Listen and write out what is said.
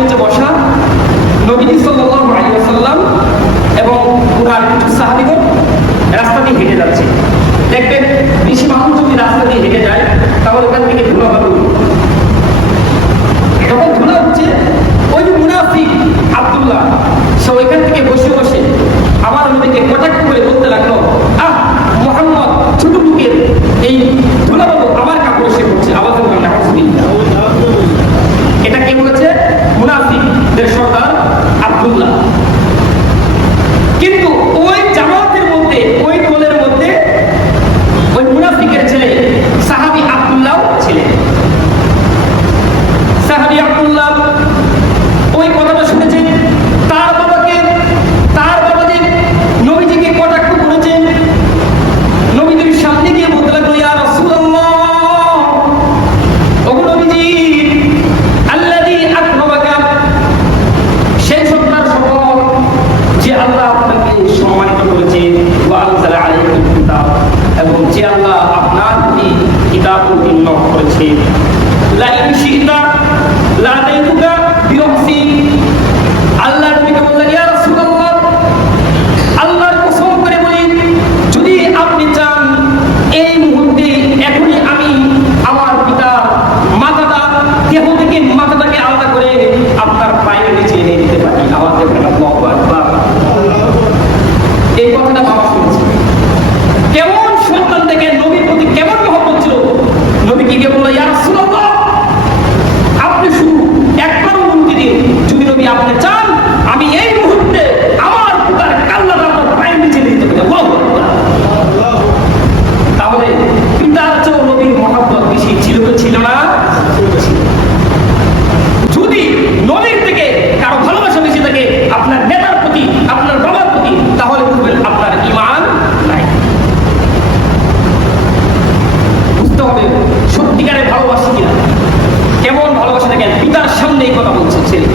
নিচে বসা। আল্লাহ শিখবা লাদাইকুকা বিহসি আল্লাহ নবীকে বললেন, ইয়া রাসূলুল্লাহ, আল্লাহর কসম করে বলি, যদি আপনি চান, এই মুহূর্তে এখনই আমি আমার পিতা মাথাটা দেহ থেকে মাথাটাকে আলাদা করে আপনার পায়ের নিচে এনে দিতে পারি। আমার এই কথাটা বাবা শুনেছে। কেমন সন্তান থেকে নবীর প্রতি কেমন মহব্বত ছিল? নবী কি বলল, ইয়া রাসূলুল্লাহ সত্যিকারের ভালোবাসি কিনা? কেমন ভালোবাসা দেখেন পিতার সামনে এই কথা বলছে ছেলে।